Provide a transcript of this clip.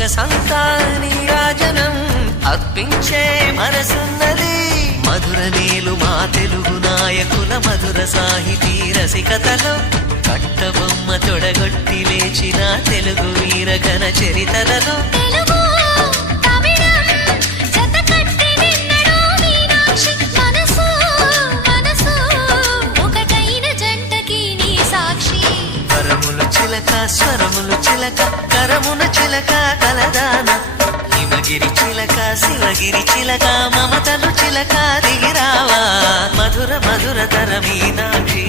సొగసంతా నీరాజనం అర్పించే మనసున్నది. మధుర నీలు మా తెలుగు నాయకుల మధుర సాహితీ రసికతలో కట్టబొమ్మ తొడగొట్టి లేచిన తెలుగు వీరగణ చరితలలో స్వరములు చిలక కరమున చిలక కలదాన హిమగిరి చిలక శివగిరి చిలక మమతలు చిలక దిగిరావా మధుర మధుర తర మీనాక్షి.